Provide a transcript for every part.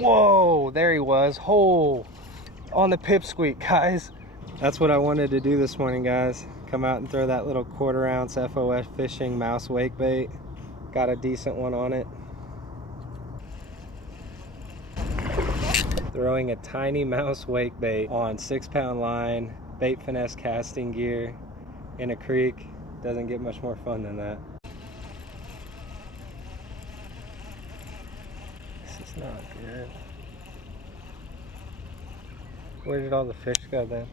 Whoa, there he was, whole on the pipsqueak, guys. That's what I wanted to do this morning, guys. Come out and throw that little 1/4 ounce FOS fishing mouse wake bait. Got a decent one on it. Throwing a tiny mouse wake bait on 6-pound line, bait finesse casting gear in a creek. Doesn't get much more fun than that. This is not good. Where did all the fish go then?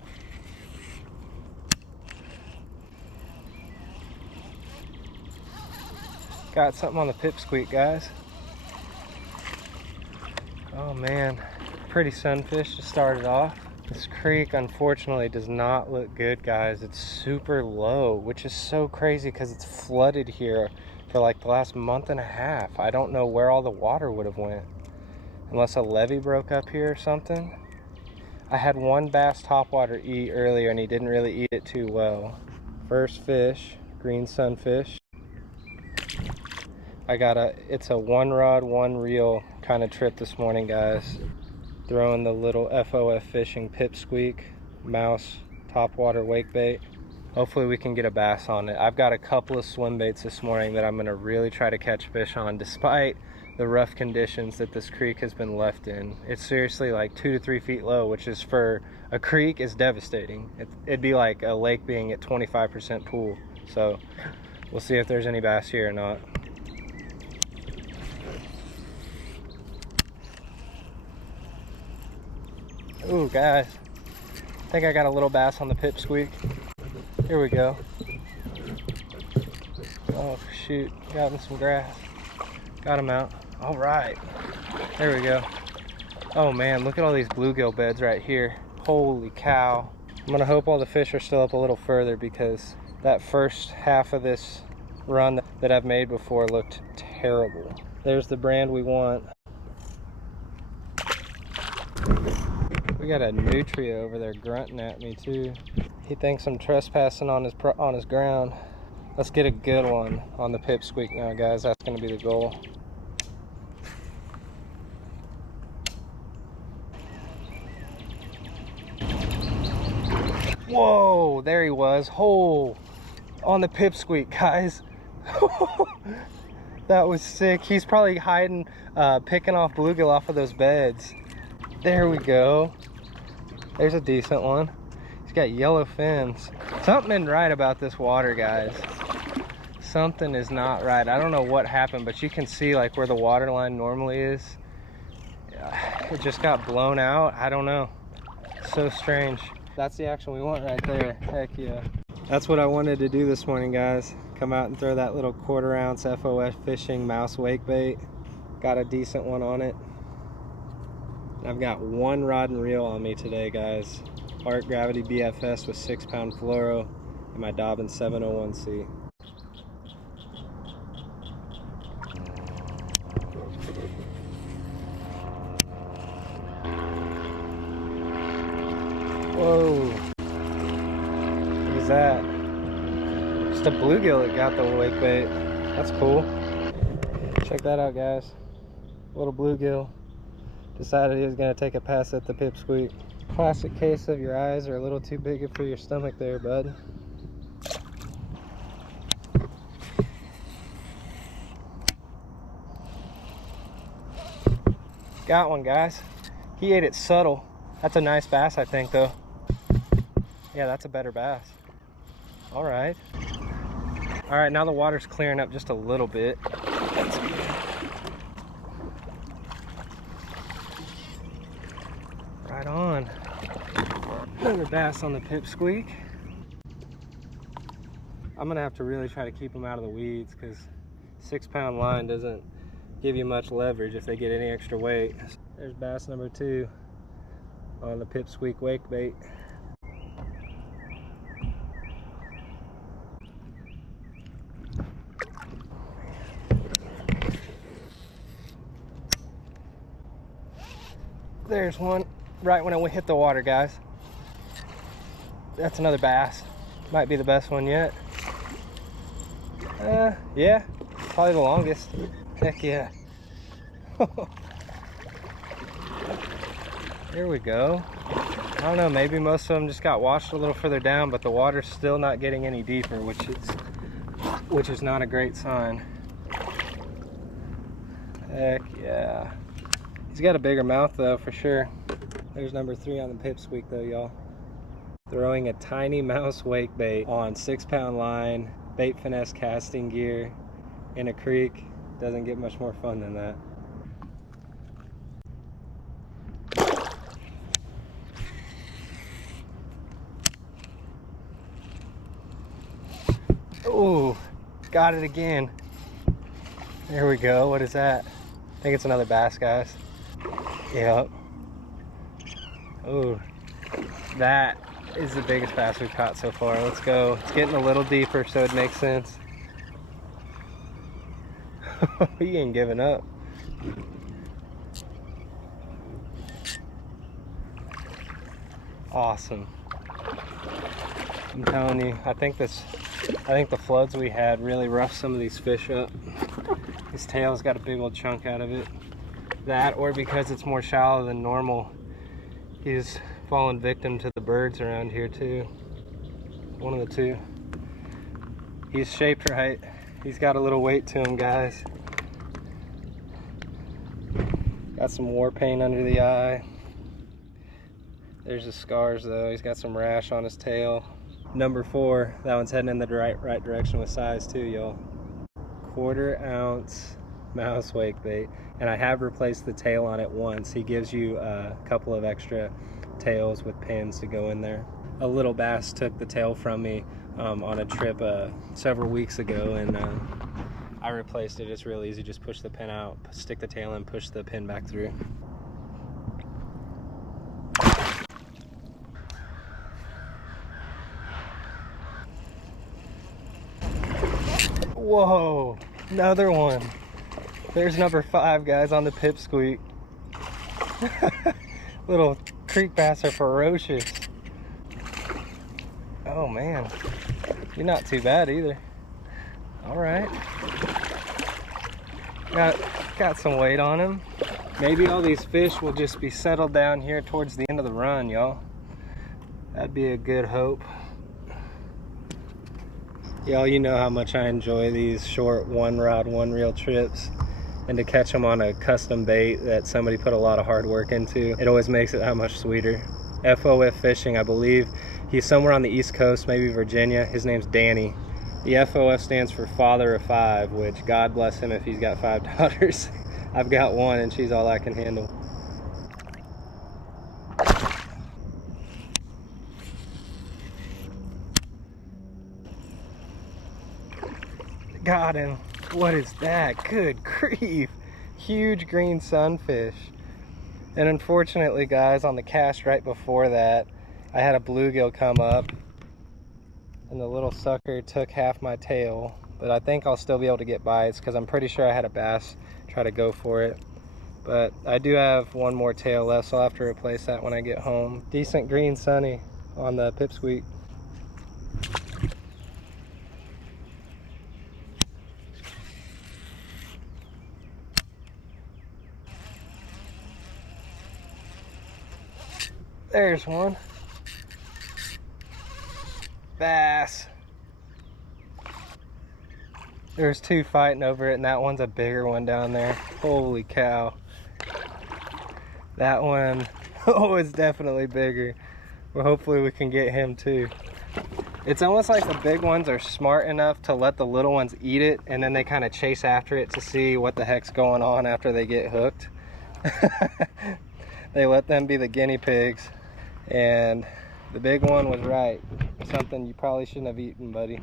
Got something on the pipsqueak, guys. Oh man, pretty sunfish to start it off. This creek unfortunately does not look good, guys. It's super low, which is so crazy because it's flooded here for like the last month and a half. I don't know where all the water would have went, unless a levee broke up here or something. I had one bass topwater eat earlier and he didn't really eat it too well. First fish, green sunfish. It's a 1 rod, 1 reel kind of trip this morning, guys. Throwing the little FOF fishing pipsqueak mouse topwater wake bait. Hopefully we can get a bass on it. I've got a couple of swim baits this morning that I'm gonna really try to catch fish on, despite the rough conditions that this creek has been left in. It's seriously like 2 to 3 feet low, which is for a creek is devastating. It'd be like a lake being at 25% pool. So we'll see if there's any bass here or not. Ooh, guys, I think I got a little bass on the pipsqueak. Here we go. Oh shoot, got in some grass. Got him out. All right, there we go. Oh man, look at all these bluegill beds right here. Holy cow. I'm gonna hope all the fish are still up a little further, because that first half of this run that I've made before looked terrible. There's the brand we want. We got a nutria over there grunting at me too. He thinks I'm trespassing on his ground. Let's get a good one on the pipsqueak now, guys. That's gonna be the goal. Whoa, there he was, whole on the pipsqueak, guys. That was sick. He's probably hiding, picking off bluegill off of those beds. There we go. There's a decent one. He's got yellow fins. Something isn't right about this water, guys. Something is not right. I don't know what happened, but you can see like where the water line normally is. It just got blown out. I don't know. So strange. That's the action we want right there. Heck yeah. That's what I wanted to do this morning, guys. Come out and throw that little 1/4 ounce FOS fishing mouse wake bait. Got a decent one on it. I've got 1 rod and reel on me today, guys. Art Gravity BFS with 6-pound fluoro and my Dobbin 701C. Whoa, what is that? Just a bluegill that got the wake bait. That's cool. Check that out, guys. Little bluegill. Decided he was going to take a pass at the pipsqueak. Classic case of your eyes are a little too big for your stomach there, bud. Got one, guys. He ate it subtle. That's a nice bass, I think, though. Yeah, that's a better bass. All right. All right, now the water's clearing up just a little bit. That's good. Right on. Another bass on the pipsqueak. I'm gonna have to really try to keep them out of the weeds, because 6-pound line doesn't give you much leverage if they get any extra weight. There's bass number 2 on the pipsqueak wake bait. There's one right when it hit the water, guys. That's another bass. Might be the best one yet. Yeah, probably the longest. Heck yeah. Here we go. I don't know, maybe most of them just got washed a little further down, but the water's still not getting any deeper, which is not a great sign. Heck yeah. He's got a bigger mouth though, for sure. There's number 3 on the pipsqueak though, y'all. Throwing a tiny mouse wake bait on 6-pound line, bait finesse casting gear in a creek. Doesn't get much more fun than that. Ooh, got it again. There we go. What is that? I think it's another bass, guys. Yep. Ooh, that is the biggest bass we've caught so far. Let's go. It's getting a little deeper, so it makes sense. He ain't giving up. Awesome. I'm telling you, I think the floods we had really roughed some of these fish up. His tail's got a big old chunk out of it. That, or because it's more shallow than normal, he's fallen victim to the birds around here too. One of the two. He's shaped right. He's got a little weight to him, guys. Got some war paint under the eye. There's the scars though. He's got some rash on his tail. Number 4, that one's heading in the right direction with size too, y'all. 1/4 ounce mouse wake bait, and I have replaced the tail on it once. He gives you a couple of extra tails with pins to go in there. A little bass took the tail from me on a trip several weeks ago, and I replaced it. It's real easy. Just push the pin out, stick the tail in, push the pin back through. Whoa, another one. There's number 5, guys, on the pipsqueak. Little creek bass are ferocious. Oh man, you're not too bad either. All right, got some weight on him. Maybe all these fish will just be settled down here towards the end of the run, y'all. That'd be a good hope. Y'all, you know how much I enjoy these short 1-rod, 1-reel trips, and to catch them on a custom bait that somebody put a lot of hard work into, it always makes it that much sweeter. FOF Fishing, I believe he's somewhere on the East Coast, maybe Virginia. His name's Danny. The FOF stands for Father of 5, which God bless him if he's got 5 daughters. I've got one and she's all I can handle. Got him. What is that? Good grief. Huge green sunfish. And unfortunately, guys, on the cast right before that, I had a bluegill come up and the little sucker took half my tail, but I think I'll still be able to get bites because I'm pretty sure I had a bass try to go for it. But I do have one more tail left, so I'll have to replace that when I get home. Decent green sunny on the pipsqueak. There's one. Bass. There's 2 fighting over it, and that one's a bigger one down there. Holy cow. That one, oh, it's definitely bigger. Well, hopefully we can get him too. It's almost like the big ones are smart enough to let the little ones eat it, and then they kind of chase after it to see what the heck's going on after they get hooked. They let them be the guinea pigs. And the big one was right. Something you probably shouldn't have eaten, buddy.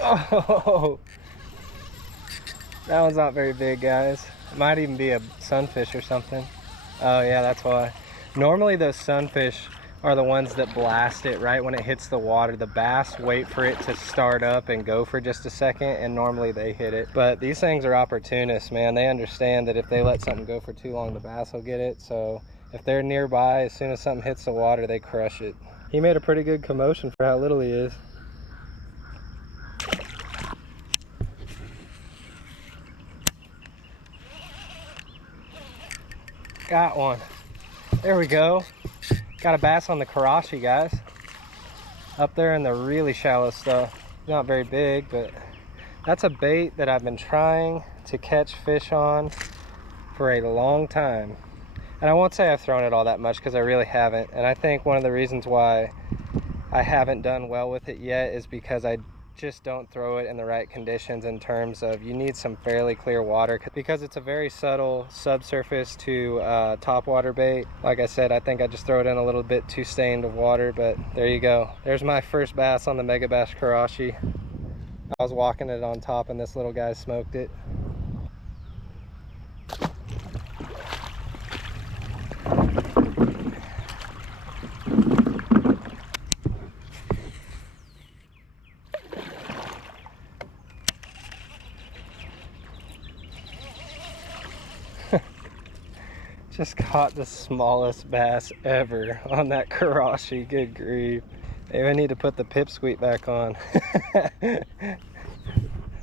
Oh, that one's not very big, guys. It might even be a sunfish or something. Oh yeah, that's why. Normally those sunfish are the ones that blast it right when it hits the water. The bass wait for it to start up and go for just a second, and normally they hit it. But these things are opportunists, man. They understand that if they let something go for too long, the bass will get it. So if they're nearby, as soon as something hits the water, they crush it. He made a pretty good commotion for how little he is. Got one. There we go. Got a bass on the Karashi, guys. Up there in the really shallow stuff. Not very big, but that's a bait that I've been trying to catch fish on for a long time. And I won't say I've thrown it all that much because I really haven't. And I think one of the reasons why I haven't done well with it yet is because I just don't throw it in the right conditions, in terms of you need some fairly clear water, because it's a very subtle subsurface to topwater bait. Like I said, I think I just throw it in a little bit too stained of water, but there you go. There's my first bass on the Mega Bass Karashi. I was walking it on top and this little guy smoked it. Just caught the smallest bass ever on that Karashi. Good grief. Maybe I need to put the pipsqueak back on.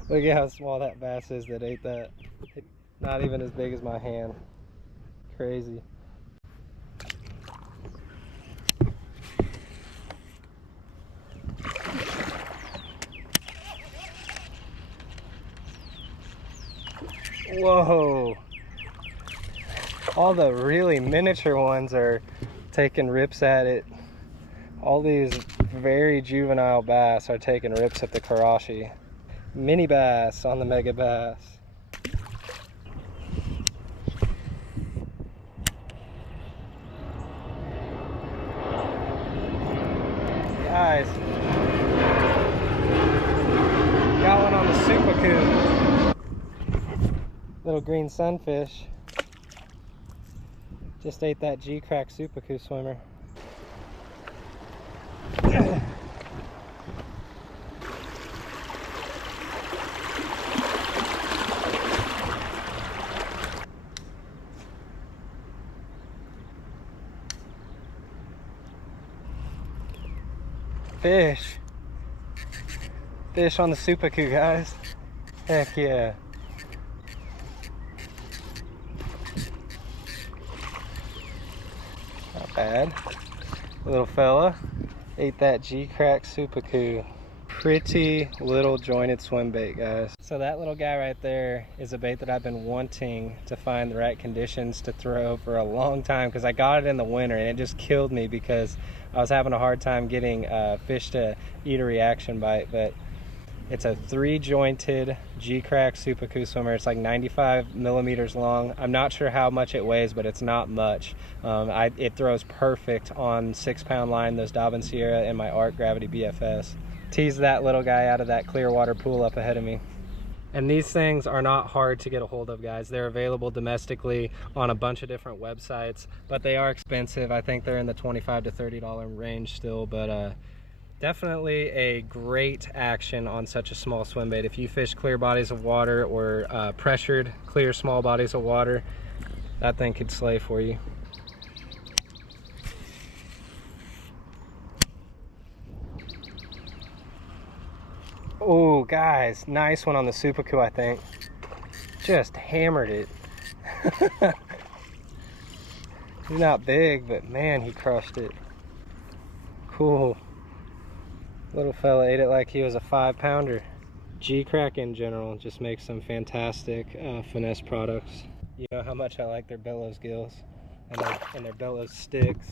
Look at how small that bass is that ate that. Not even as big as my hand. Crazy. Whoa. All the really miniature ones are taking rips at it. All these very juvenile bass are taking rips at the Karashi. Mini bass on the Mega Bass. Guys, got one on the Supaku. Little green sunfish. Just ate that G-Crack Supaku swimmer. Fish. Fish on the Supaku, guys. Heck yeah. Not bad. Little fella ate that G-Crack Supaku. Pretty little jointed swim bait, guys. So that little guy right there is a bait that I've been wanting to find the right conditions to throw for a long time, because I got it in the winter and it just killed me because I was having a hard time getting fish to eat a reaction bite. But it's a 3-jointed G-Crack Supaku swimmer. It's like 95 millimeters long. I'm not sure how much it weighs, but it's not much. It throws perfect on 6-pound line, those Dobbin Sierra and my Arc Gravity BFS. Tease that little guy out of that clear water pool up ahead of me. And these things are not hard to get a hold of, guys. They're available domestically on a bunch of different websites, but they are expensive. I think they're in the $25 to $30 range still, but definitely a great action on such a small swim bait. If you fish clear bodies of water or pressured clear small bodies of water, that thing could slay for you. Oh, guys, nice one on the Supaku, I think. Just hammered it. He's not big, but man, he crushed it. Cool. Little fella ate it like he was a 5-pounder. G-Crack in general just makes some fantastic finesse products. You know how much I like their bellows gills and their bellows sticks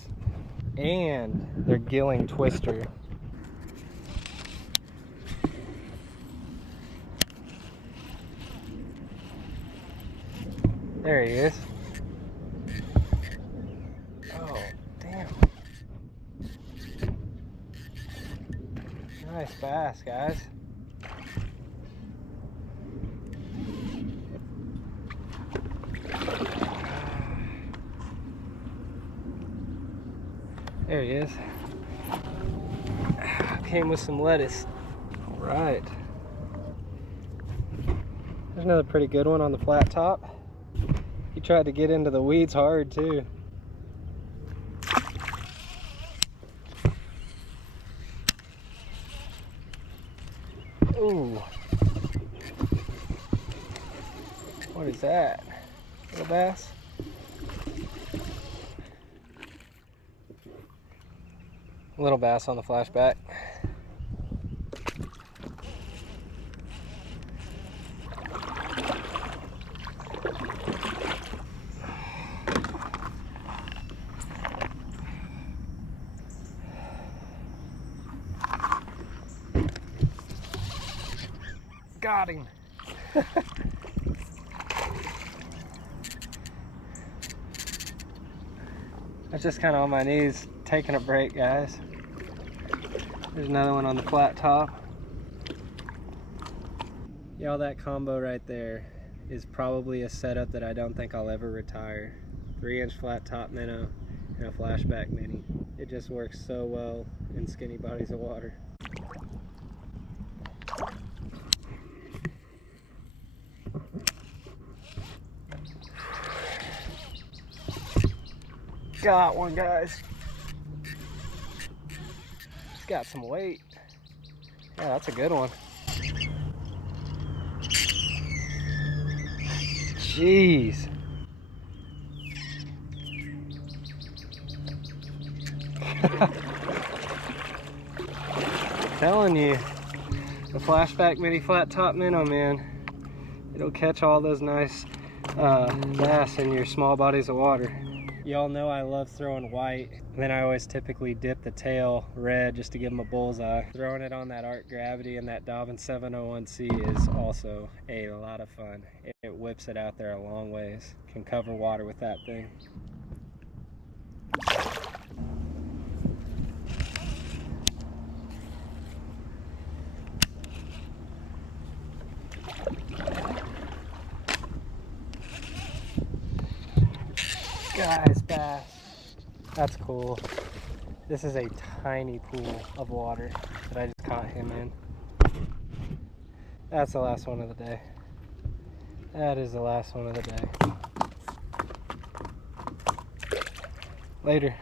and their gilling twister. There he is. Oh, damn. Nice bass, guys. There he is. Came with some lettuce. All right. There's another pretty good one on the flat top. He tried to get into the weeds hard too. Ooh. What is that? Little bass? Little bass on the flashback. Got him. I was just kind of on my knees taking a break, guys. There's another one on the flat top. Y'all, that combo right there is probably a setup that I don't think I'll ever retire. 3-inch flat top minnow and a flashback mini. It just works so well in skinny bodies of water. Got one, guys. It's got some weight. Yeah, that's a good one. Jeez. Telling you, the flashback mini flat top minnow, man, it'll catch all those nice bass in your small bodies of water. Y'all know I love throwing white, and then I always typically dip the tail red just to give them a bullseye. Throwing it on that Art Gravity and that Dobbin 701C is also a lot of fun. It whips it out there a long ways. Can cover water with that thing. Guys, bass. That's cool. This is a tiny pool of water that I just caught him in. That's the last one of the day. That is the last one of the day. Later.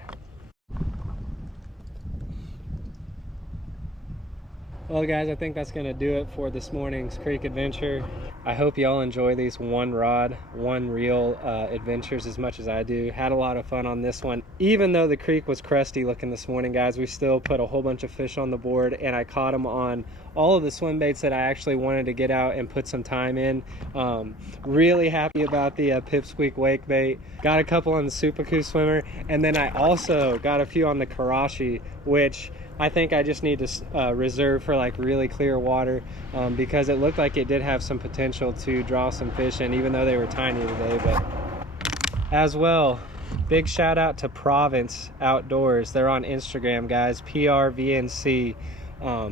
Well, guys, I think that's going to do it for this morning's creek adventure. I hope y'all enjoy these one rod, one reel adventures as much as I do. Had a lot of fun on this one. Even though the creek was crusty looking this morning, guys, we still put a whole bunch of fish on the board, and I caught them on all of the swim baits that I actually wanted to get out and put some time in. Really happy about the Pipsqueak Wakebait. Got a couple on the Supaku swimmer, and then I also got a few on the Karashi, which I think I just need to reserve for like really clear water, because it looked like it did have some potential to draw some fish in, even though they were tiny today. But as well, big shout out to Province Outdoors. They're on Instagram, guys. PRVNC,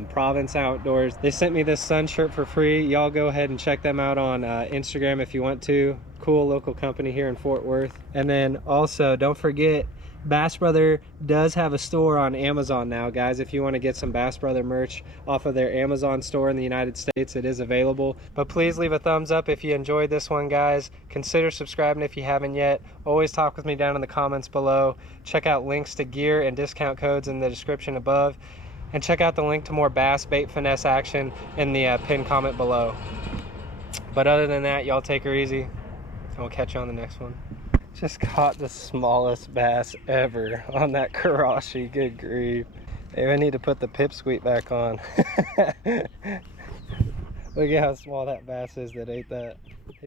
Province Outdoors. They sent me this sun shirt for free. Y'all go ahead and check them out on Instagram if you want to. Cool local company here in Fort Worth. And then also, don't forget, Bass Brother does have a store on Amazon now, guys. If you want to get some Bass Brother merch off of their Amazon store in the United States, it is available. But please leave a thumbs up if you enjoyed this one, guys. Consider subscribing if you haven't yet. Always talk with me down in the comments below. Check out links to gear and discount codes in the description above. And check out the link to more bass bait finesse action in the pinned comment below. But other than that, y'all take her easy. And we'll catch you on the next one. Just caught the smallest bass ever on that Karashi. Good grief. Maybe I need to put the Pipsqueak back on. Look at how small that bass is that ate that.